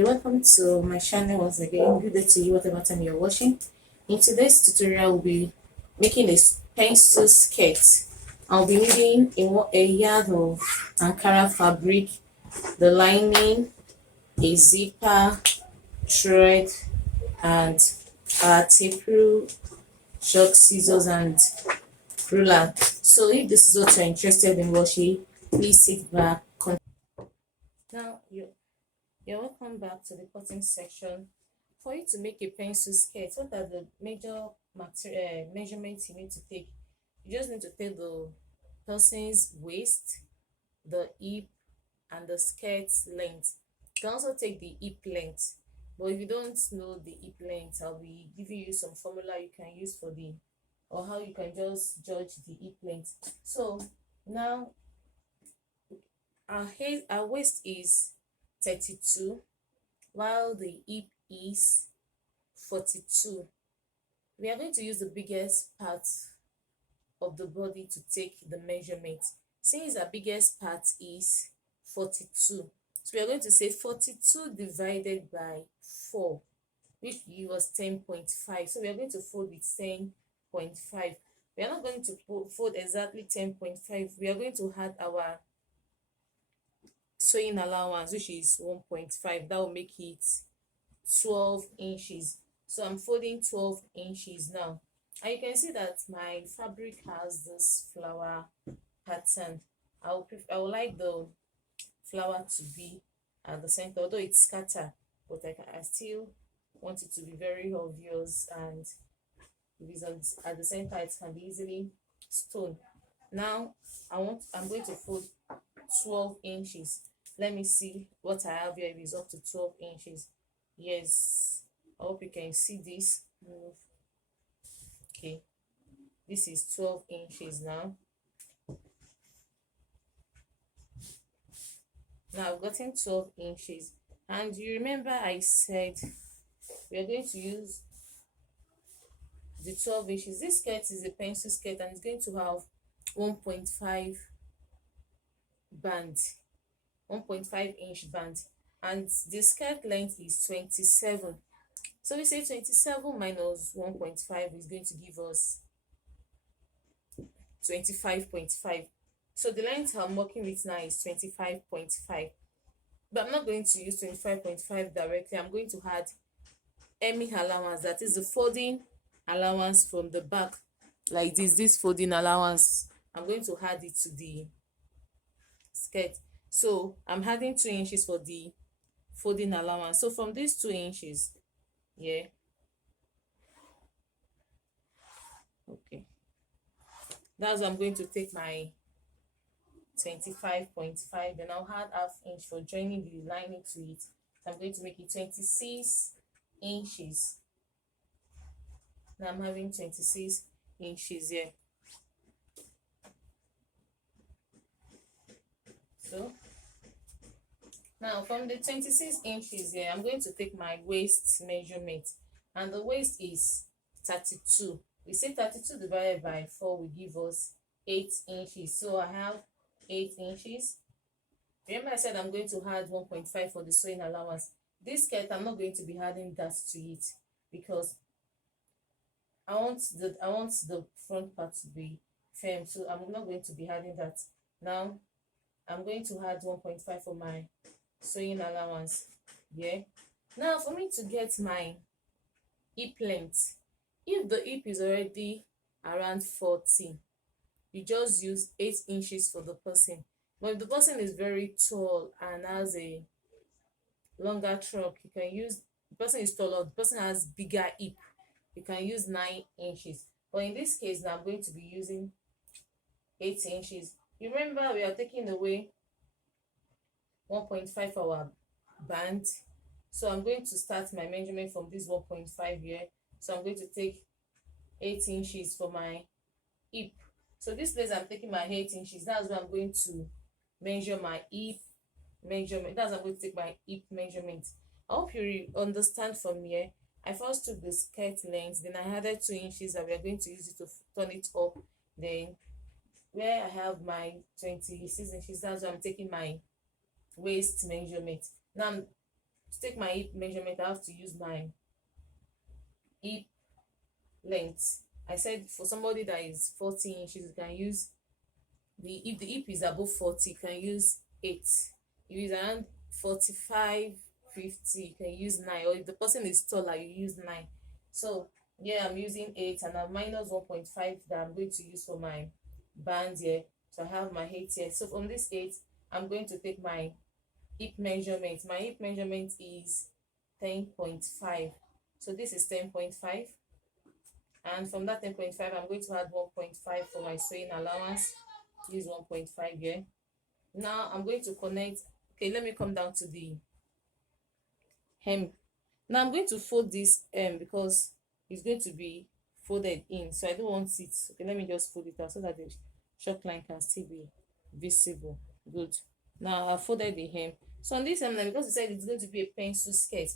You're welcome to my channel once again. Good day to you, whatever time you're watching. In today's tutorial, we'll be making a pencil skirt. I'll be needing a yard of Ankara fabric, the lining, a zipper, thread, and tape rule, chalk, scissors, and ruler. So if this is what you're interested in watching, please sit back. Now you're welcome back to the cutting section. For you to make a pencil skirt, what are the major measurements you need to take? You just need to take the person's waist, the hip, and the skirt length. You can also take the hip length, but if you don't know the hip length, I'll be giving you some formula you can use for the, or how you can just judge the hip length. So now our waist is 32, while the hip is 42. We are going to use the biggest part of the body to take the measurement. Since our biggest part is 42, so we are going to say 42 divided by 4, which gives us 10.5. So we are going to fold with 10.5. We are not going to fold exactly 10.5. We are going to add our sewing allowance, which is 1.5. That will make it 12 inches. So I'm folding 12 inches now, and you can see that my fabric has this flower pattern. I would like the flower to be at the center, although it's scattered, but I still want it to be very obvious, and if it's at the center, it can be easily sewn. Now I'm going to fold 12 inches. Let me see what I have here. If it's up to 12 inches. Yes, I hope you can see this. Okay, this is 12 inches now. Now I've gotten 12 inches, and you remember I said we are going to use the 12 inches. This skirt is a pencil skirt, and it's going to have 1.5 band, 1.5 inch band, and the skirt length is 27. So we say 27 minus 1.5 is going to give us 25.5. So the length I'm working with now is 25.5, but I'm not going to use 25.5 directly. I'm going to add hemming allowance, that is the folding allowance from the back, like this folding allowance. I'm going to add it to the skirt. So I'm adding 2 inches for the folding allowance. So from these 2 inches, yeah, okay, that's I'm going to take my 25.5, then I'll add half inch for joining the lining to it. So I'm going to make it 26 inches. Now I'm having 26 inches here. So now from the 26 inches here, I'm going to take my waist measurement, and the waist is 32. We say 32 divided by 4 will give us 8 inches. So I have 8 inches. Remember I said I'm going to add 1.5 for the sewing allowance. This skirt, I'm not going to be adding that to it, because I want the front part to be firm, so I'm not going to be adding that. Now I'm going to add 1.5 for my sewing allowance. Yeah, now for me to get my hip length, if the hip is already around 40, you just use 8 inches for the person. But if the person is very tall and has a longer trunk, you can use, the person is taller, the person has bigger hip, you can use 9 inches. But in this case now I'm going to be using 8 inches. You remember we are taking away 1.5 for our band, so I'm going to start my measurement from this 1.5 here. So I'm going to take 8 inches for my hip. So this place I'm taking my 8 inches. That's where I'm going to measure my hip measurement. That's where I'm going to take my hip measurement. I hope you understand from here. I first took the skirt length, then I added 2 inches, and we are going to use it to turn it up. Then where I have my 26 inches, that's where I'm taking my waist measurement. Now To take my hip measurement, I have to use my hip length. I said for somebody that is 40 inches, you can use if the hip is above 40, you can use 8. If it's around 45, 50, you can use 9. Or if the person is taller, you use 9. So yeah, I'm using 8, and I'm minus 1.5 that I'm going to use for my band here. So I have my 8 here. So from this 8, I'm going to take my hip measurement. My hip measurement is 10.5. So this is 10.5. And from that 10.5, I'm going to add 1.5 for my sewing allowance. Use 1.5 here. Now I'm going to connect. Okay, let me come down to the hem. Now I'm going to fold this because it's going to be folded in, so I don't want it. Okay, let me just fold it out so that the chalk line can still be visible. Good. Now I folded the hem. So on this hem, because we said it's going to be a pencil skirt.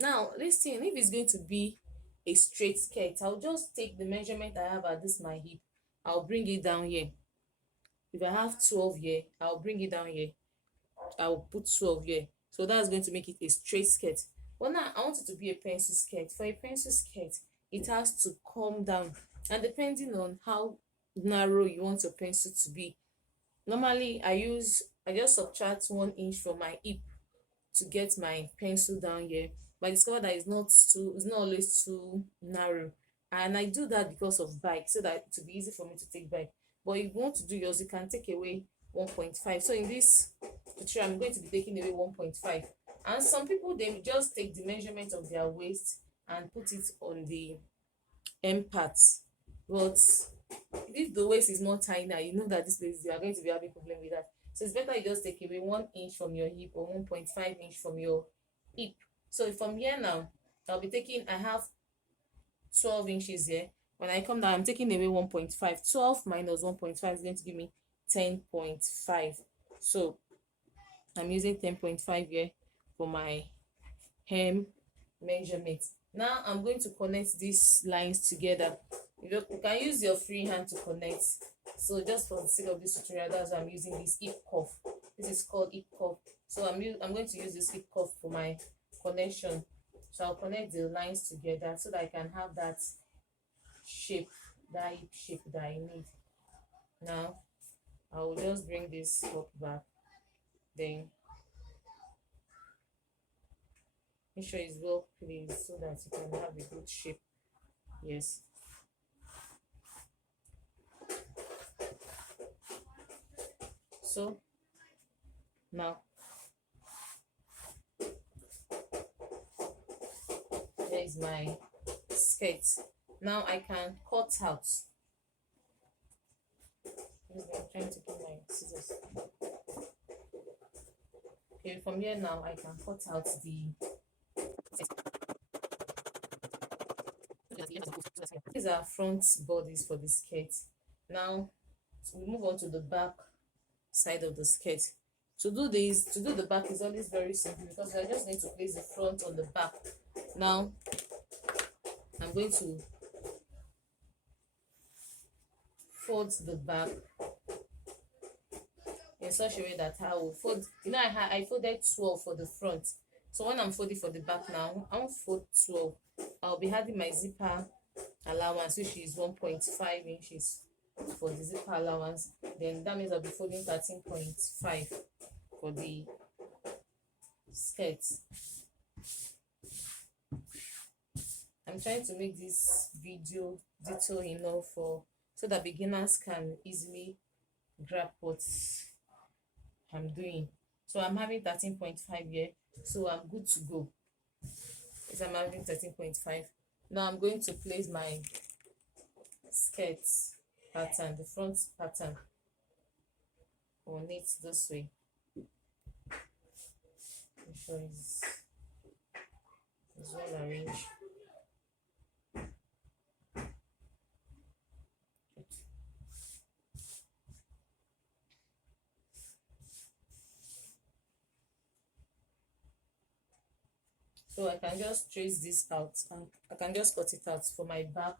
Now this thing, if it's going to be a straight skirt, I'll just take the measurement I have at this my hip. I'll bring it down here. If I have 12 here, I'll bring it down here. I'll put 12 here. So that's going to make it a straight skirt. But now I want it to be a pencil skirt. For a pencil skirt, it has to come down. And depending on how narrow you want your pencil to be, normally I just subtract 1 inch from my hip to get my pencil down here. But I discovered that it's not always too narrow. And I do that because of bike, so that it will be easy for me to take bike. But if you want to do yours, you can take away 1.5. So in this picture, I'm going to be taking away 1.5. And some people, they just take the measurement of their waist and put it on the hem parts. But if the waist is more tiny, you know that this place you are going to be having problem with that. So it's better you just take away 1 inch from your hip or 1.5 inch from your hip. So from here now, I'll be taking, I have 12 inches here. When I come down, I'm taking away 1.5. 12 minus 1.5 is going to give me 10.5. So I'm using 10.5 here for my hem measurement. Now I'm going to connect these lines together. You can use your free hand to connect. So just for the sake of this tutorial, that's why I'm using this hip cuff. This is called hip cuff. So I'm going to use this hip cuff for my connection. So I'll connect the lines together so that I can have that shape, that hip shape that I need. Now I will just bring this up back, then make sure it's well placed so that you can have a good shape. Yes. So now there is my skirt. Now I can cut out. I'm trying to get my scissors. Okay, from here now I can cut out these are front bodies for the skirt. Now we move on to the back side of the skirt. To do the back is always very simple because I just need to place the front on the back. Now I'm going to fold the back in such a way that I will fold. You know, I folded 12 for the front. So when I'm folding for the back now, I won't fold 12. I'll be adding my zipper allowance, which is 1.5 inches for the zipper allowance. Then that means I'll be folding 13.5 for the skirt. I'm trying to make this video detailed enough so that beginners can easily grab what I'm doing. So I'm having 13.5 here, so I'm good to go. Yes, I'm having 13.5. Now I'm going to place my skirt pattern, the front pattern, on it this way. Make sure it's well arranged. So I can just trace this out and I can just cut it out for my back.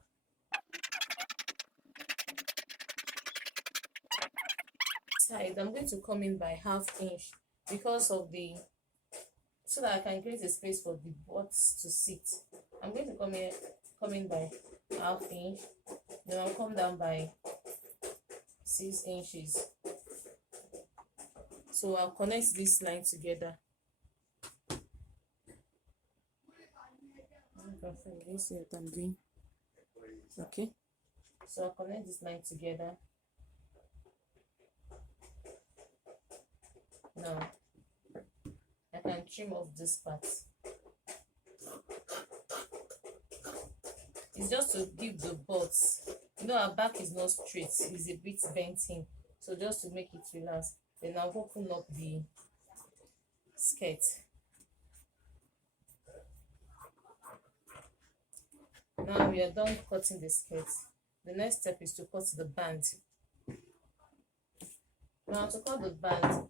Side, I'm going to come in by 1/2 inch because of the so that I can create a space for the bots to sit. I'm going to come in by half inch, then I'll come down by 6 inches. So I'll connect this line together. You see what I'm doing? Okay. So I'll connect this line together. Now I can trim off this part. It's just to give the bots, you know, our back is not straight, it's a bit bent in, so just to make it relax. Then I'll open up the skirt. Now we are done cutting the skirt. The next step is to cut the band. Now to cut the band,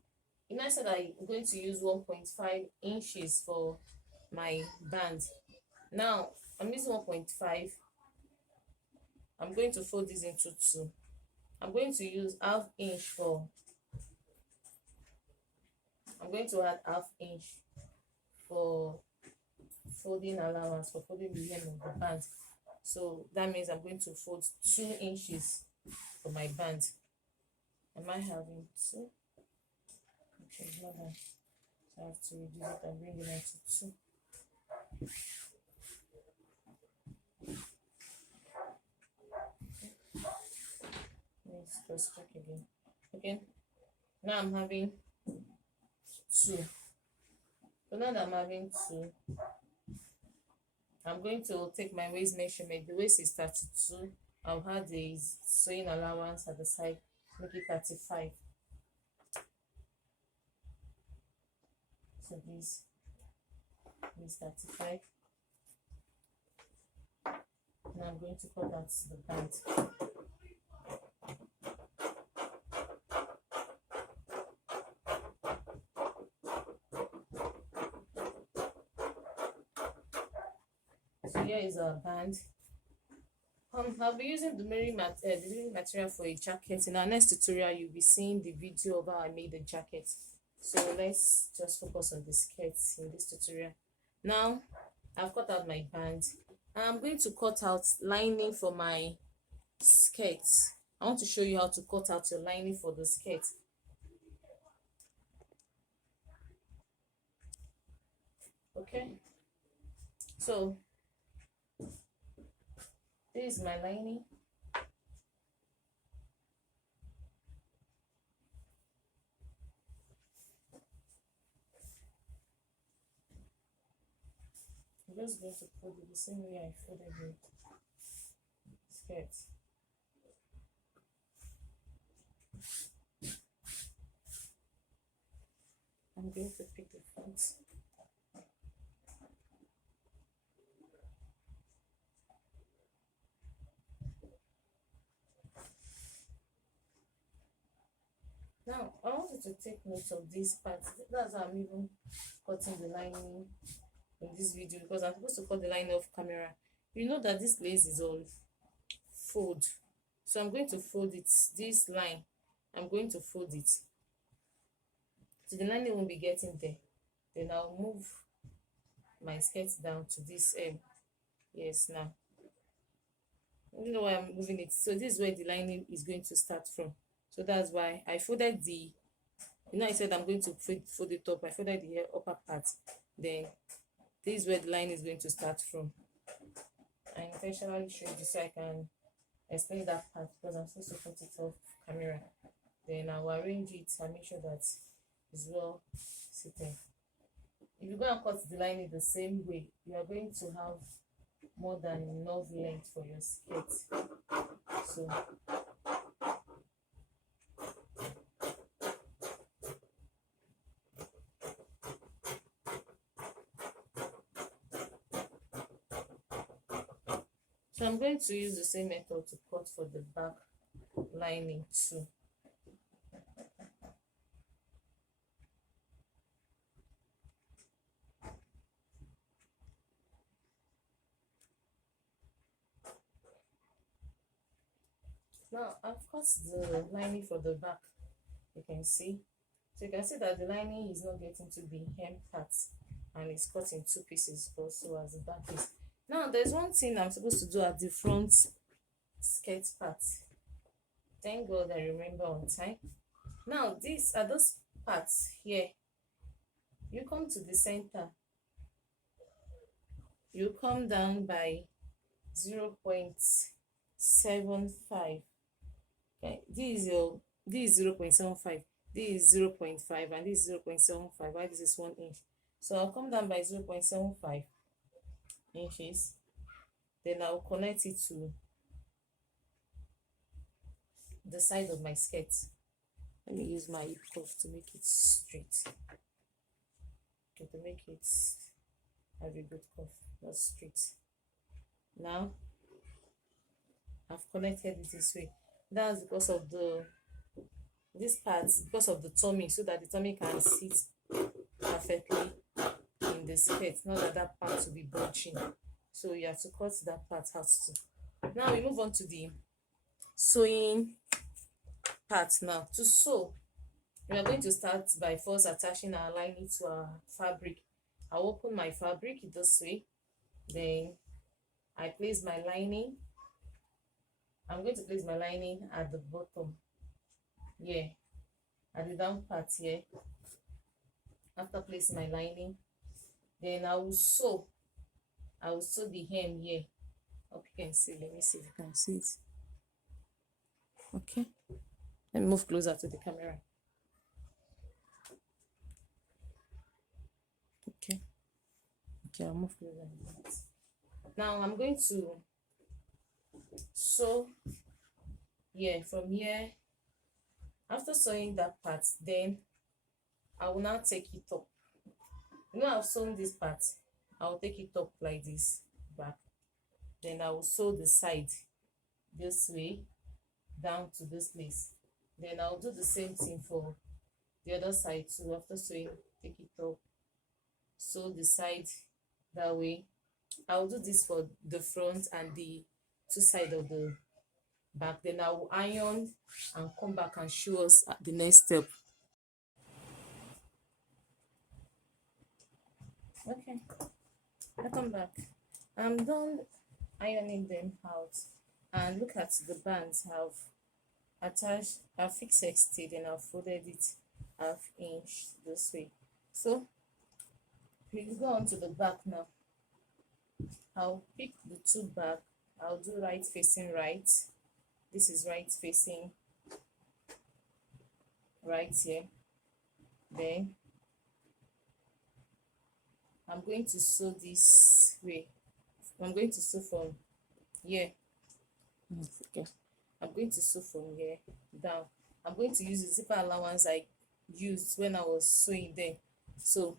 you know I said I'm going to use 1.5 inches for my band. Now I'm using 1.5. I'm going to fold this into 2. I'm going to use half inch for, I'm going to add half inch for folding allowance, for folding the hem of the band. So that means I'm going to fold 2 inches for my band. Am I having 2? Okay, it's not that. So I have to reduce it and bring it down to 2. Let's cross check again. Okay, now I'm having 2. So now that I'm having 2, I'm going to take my waist measurement. The waist is 32. I'll add the sewing allowance at the side, make it 35. So this is 35. Now I'm going to cut out the band. So here is our band. I'll be using the marine material for a jacket. In our next tutorial, you'll be seeing the video of how I made the jacket. So let's just focus on the skirts in this tutorial. Now I've cut out my band. I'm going to cut out lining for my skirt. I want to show you how to cut out your lining for the skirt. Okay, so this is my lining. I'm just going to fold it the same way I folded the skirt. I'm going to pick the front. Now I want you to take note of this part. That's how I'm even cutting the lining in this video, because I'm supposed to cut the lining off camera. You know that this lace is on fold, so I'm going to fold it. This line, I'm going to fold it so the lining won't be getting there. Then I'll move my skirt down to this yes, now I don't know why I'm moving it. So this is where the lining is going to start from. So that's why I folded the, you know I said I'm going to fold it up. I folded the upper part. Then this is where the line is going to start from. I intentionally showed you so I can explain that part, because I'm supposed to cut it off camera. Then I'll arrange it and make sure that it's well sitting. If you go and cut the lining the same way, you are going to have more than enough length for your skirt. So I'm going to use the same method to cut for the back lining too. Now I've cut the lining for the back, you can see. So you can see that the lining is not getting to the hem part. and it's cut in two pieces also as the back is. Now there's one thing I'm supposed to do at the front skirt part. Thank God I remember on time. Now these are those parts here. You come to the center, you come down by 0.75. Okay, this is 0.75, this is 0.5, and this is 0.75, while this is 1 inch. So I'll come down by 0.75 inches, then I'll connect it to the side of my skirt. Let me use my hip cuff to make it straight. Okay, to make it have a good cuff, not straight. Now I've connected it this way. That's because of this part, because of the tummy, so that the tummy can sit perfectly in the skirt, not that that part will be bulging. So you have to cut that part out too. Now we move on to the sewing part. Now to sew, we are going to start by first attaching our lining to our fabric. I'll open my fabric this way, then I place my lining. I'm going to place my lining at the bottom here, at the down part here. After placing my lining, then I will sew the hem here. Hope you can see. Let me see if you can see it. Okay, let me move closer to the camera. Okay, I'll move closer. Now I'm going to sew here, from here. After sewing that part, then I will now take it up. You know, I've sewn this part, I will take it up like this back, then I will sew the side this way down to this place. Then I'll do the same thing for the other side too. After sewing, take it up, sew the side that way. I'll do this for the front and the two sides of the back. Then I will iron and come back and show us the next step. Okay, I come back. I'm done ironing them out, and look at the bands. I've attached, I've fixed 60, then I've folded it ½ inch this way. So we go on to the back now. I'll pick the two back. I'll do right facing right. This is right facing right here. Then I'm going to sew this way. I'm going to sew from here. Okay, I'm going to sew from here down. I'm going to use the zipper allowance I used when I was sewing there. So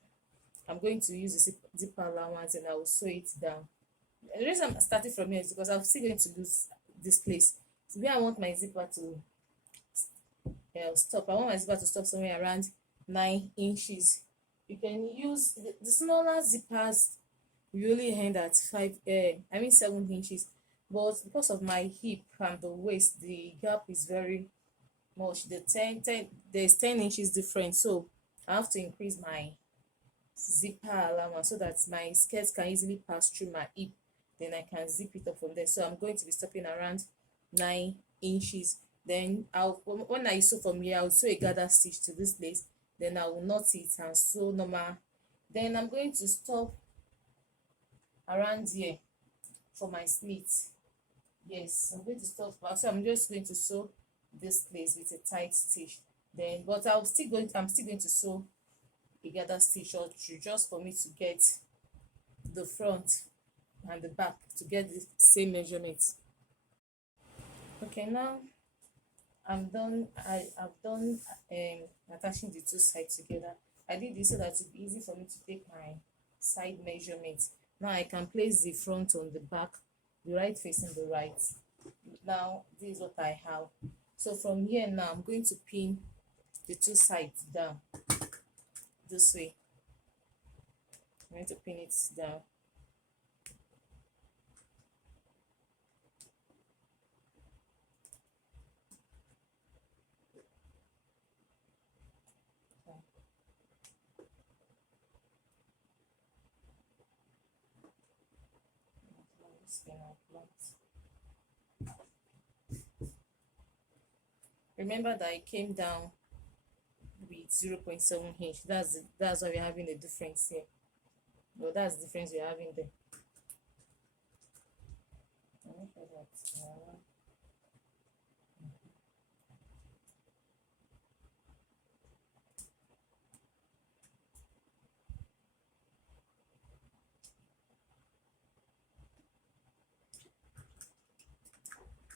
I'm going to use the zipper allowance and I will sew it down. The reason I'm starting from here is because I'm still going to lose this place. So where I want my zipper to stop, I want my zipper to stop somewhere around 9 inches. You can use the smaller zippers. We only end at 7 inches, but because of my hip and the waist, the gap is very much. There's 10 inches difference, so I have to increase my zipper allowance so that my skirt can easily pass through my hip. Then I can zip it up from there. So I'm going to be stopping around 9 inches. Then when I sew from here, I'll sew a gather stitch to this place. Then I will knot it and sew normal. Then I'm going to stop around here for my slit. Yes, I'm going to stop. So I'm just going to sew this place with a tight stitch. Then, but I'm still going to sew a gather stitch or two, just for me to get the front and the back to get the same measurements. Okay, now I'm done. I've done attaching the two sides together. I did this so that it would be easy for me to take my side measurements. Now I can place the front on the back, the right facing the right. Now this is what I have. So from here now I'm going to pin the two sides down this way. I'm going to pin it down. skin and cloth. Remember that it came down with 0.7 inch. That's why we're having a difference here. Well, that's the difference we're having there. Make sure that,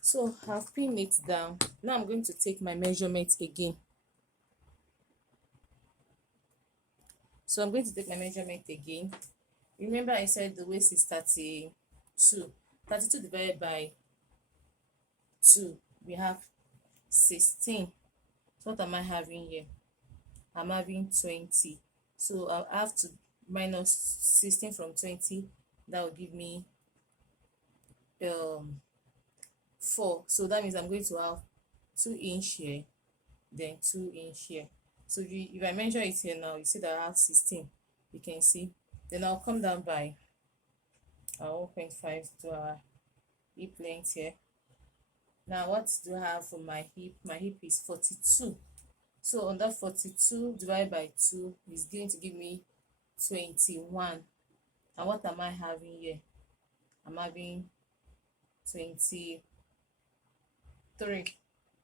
so I've pinned it down. Now I'm going to take my measurement again. So I'm going to take my measurement again. Remember I said the waist is 32. 32 divided by 2, we have 16. So what am I having here? I'm having 20. So I'll have to minus 16 from 20. That will give me 4. So that means I'm going to have 2 inch here, then 2 inch here. So if I measure it here now, you see that I have 16. You can see. Then I'll come down by 1.5 to our hip length here. Now what do I have for my hip? My hip is 42. So under 42 divided by 2 is going to give me 21. And what am I having here? I'm having 23.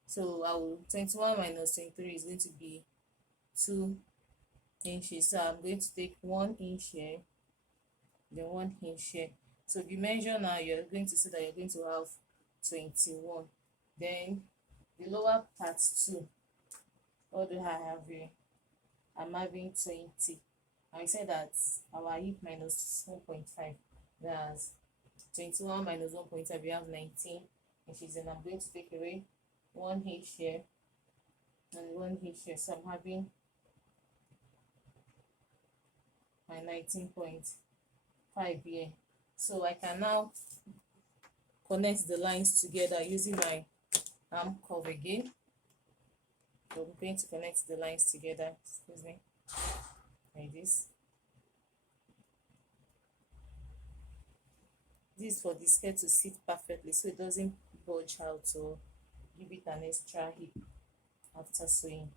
So 21 minus 23 is going to be 2 inches. So I'm going to take 1 inch here, then 1 inch here. So if you measure now, you're going to see that you're going to have 21. Then the lower part too, what do I have here? I'm having 20. I said that our hip minus 1.5, that's 21 minus 1.5, we have 19 inches. And I'm going to take away 1 inch here and 1 inch here. So I'm having my 19.5 here. So I can now connect the lines together using my arm curve again. So I'm going to connect the lines together, excuse me, like this. This is for the skirt to sit perfectly so it doesn't bulge out or give it an extra hip after sewing.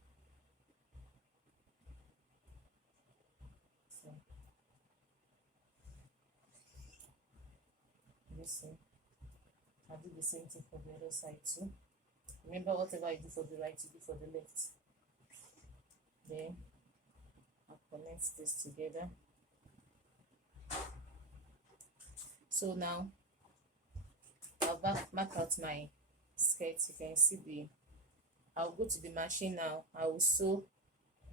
So listen, I'll do the same thing for the other side too. Remember, whatever I do for the right, you do for the left. Then I'll connect this together. So now I'll mark out my skirt. You can see I'll go to the machine now. I will sew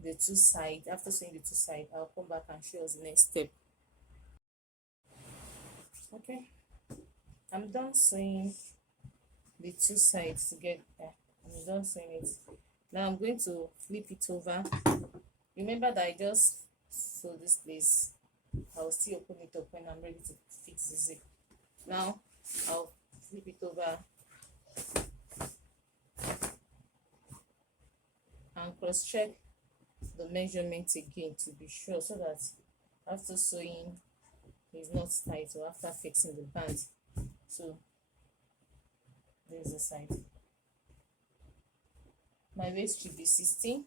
the 2 sides. After sewing the 2 sides, I'll come back and show us the next step. Okay, I'm done sewing the 2 sides together. I'm done sewing it. Now I'm going to flip it over. Remember that I just sew this place. I'll still open it up when I'm ready to fix the zip. Now I'll flip it over and cross check the measurement again to be sure, so that after sewing it's not tight or after fixing the band. So there's the side. My waist should be 16.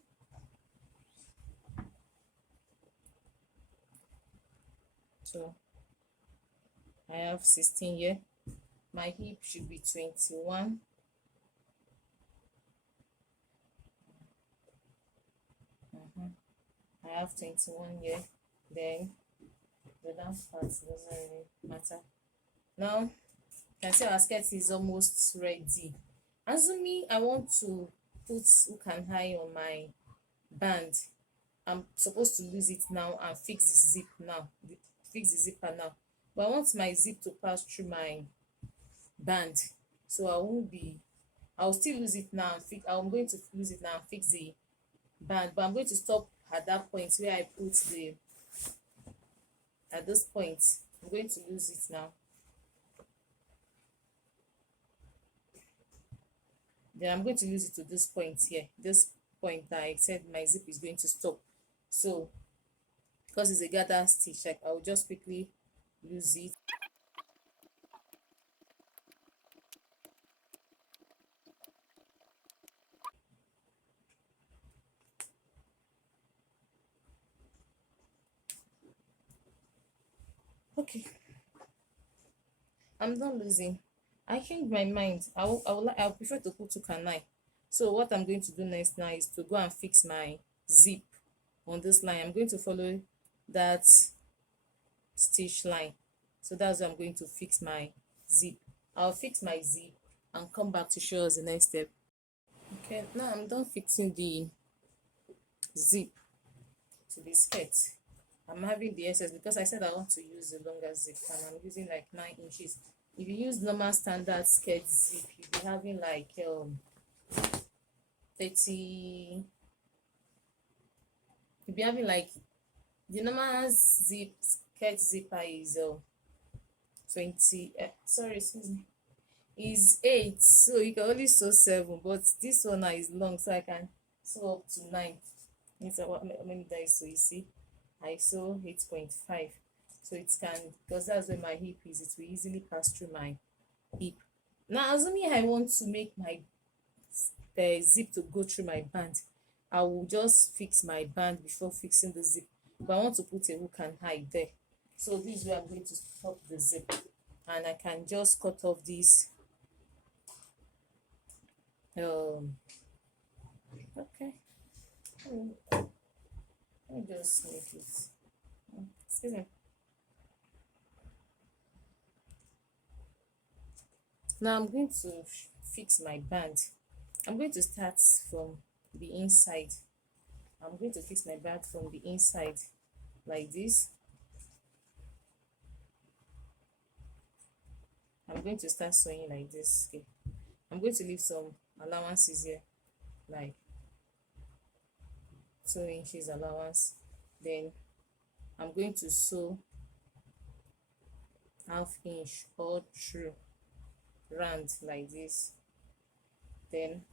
So I have 16 here. My hip should be 21. I have 21 here. Then the down part doesn't really matter. Now you can see our skirt is almost ready. Assuming I want to put hook and eye on my band, I'm supposed to lose it now and fix the zip now, fix the zipper now. But I want my zip to pass through my band, so I'll still lose it now and I'm going to lose it now and fix the band. But I'm going to stop at that point where I put at this point. I'm going to lose it now. Then I'm going to use it to this point here, this point that I said my zip is going to stop. So because it's a gather stitch, like I'll just quickly use it. Okay, I'm not losing. I changed my mind. I would prefer to put hook and eye. So what I'm going to do next now is to go and fix my zip on this line. I'm going to follow that stitch line. So that's where I'm going to fix my zip. I'll fix my zip and come back to show us the next step. Okay, now I'm done fixing the zip to the skirt. I'm having the excess because I said I want to use the longer zip and I'm using like 9 inches. If you use normal standard skirt zip, you'll be having like 30, you'll be having like the normal zip skirt zipper is 20 sorry, excuse me, is 8, so you can only sew 7, but this one now is long, so I can sew up to 9. It's what many dies, so you see I sew 8.5, so it can, because that's where my hip is, it will easily pass through my hip. Now assuming I want to make my zip to go through my band, I will just fix my band before fixing the zip, but I want to put a hook and eye there. So this is where I'm going to stop the zip, and I can just cut off this okay, let me just make it, excuse me. Now I'm going to fix my band. I'm going to start from the inside. I'm going to fix my band from the inside like this. I'm going to start sewing like this. Okay, I'm going to leave some allowances here, like 2 inches allowance. Then I'm going to sew ½ inch all through round like this. Then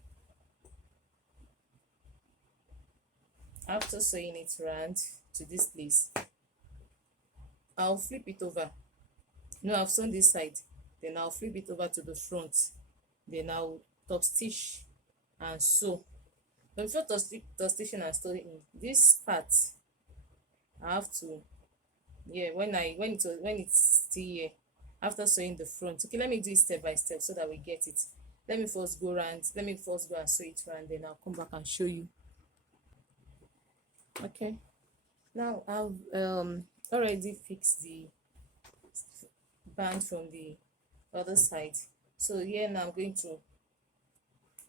after sewing it round to this place, I'll flip it over. No, I've sewn this side, then I'll flip it over to the front, then I'll top stitch and sew. But before top stitching and sewing this part, I have to, yeah, when it's still here, after sewing the front. Okay, let me do it step by step so that we get it. Let me first go and sew it round, then I'll come back and show you. Okay, now I've already fixed the band from the other side. So here now I'm going to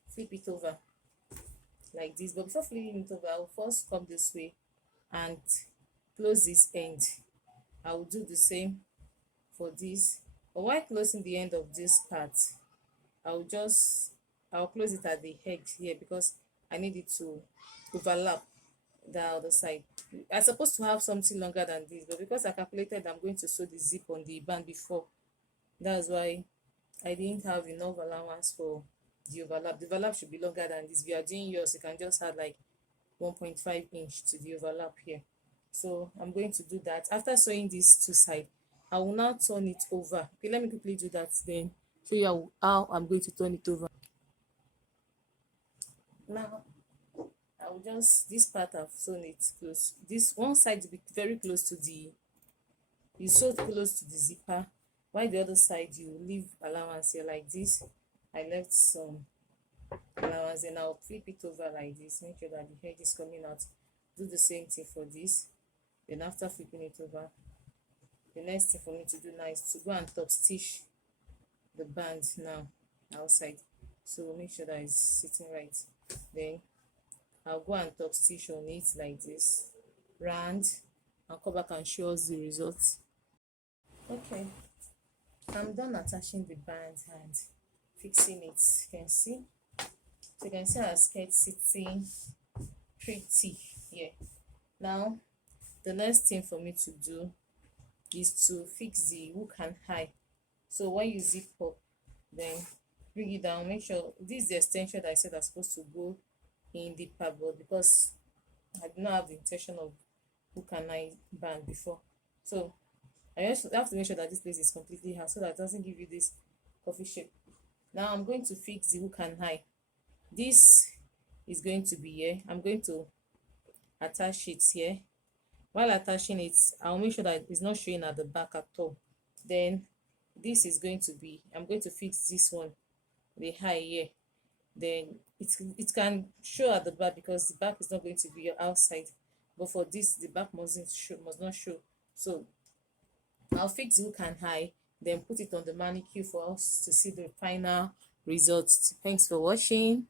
flip it over like this, but before flipping it over, I'll first come this way and close this end. I will do the same for this, but while closing the end of this part, I'll close it at the edge here because I need it to overlap the other side. I'm supposed to have something longer than this, but because I calculated I'm going to sew the zip on the band before, that's why I didn't have enough allowance for the overlap. The overlap should be longer than this. If you are doing yours, you can just add like 1.5 inch to the overlap here. So I'm going to do that. After sewing these two sides, I will now turn it over. Okay, let me quickly do that, then show you how I'm going to turn it over. Now I will just, this part I've sewn it close. This one side will be very close to the, you sew close to the zipper, while the other side you leave allowance here like this. I left some allowance, and I'll flip it over like this. Make sure that the edge is coming out. Do the same thing for this. Then after flipping it over, the next thing for me to do now is to go and top stitch the band now outside. So make sure that it's sitting right. Then I'll go and top stitch on it like this, round, and come back and show us the results. Okay, I'm done attaching the band and fixing it. You can see, so you can see our skirt sitting pretty here. Now the next thing for me to do is to fix the hook and eye. So when you zip up, then bring it down. Make sure this is the extension that I said are supposed to go in deeper, but because I did not have the intention of hook and eye band before, so I just have to make sure that this place is completely hard so that it doesn't give you this coffee shape. Now I'm going to fix the hook and eye. This is going to be here. I'm going to attach it here. While attaching it, I'll make sure that it's not showing at the back at all. Then this is going to be, I'm going to fix this one, the high here. Then it can show at the back because the back is not going to be outside, but for this the back must not show. So I'll fix the hook and high, then put it on the manicure for us to see the final results. Thanks for watching.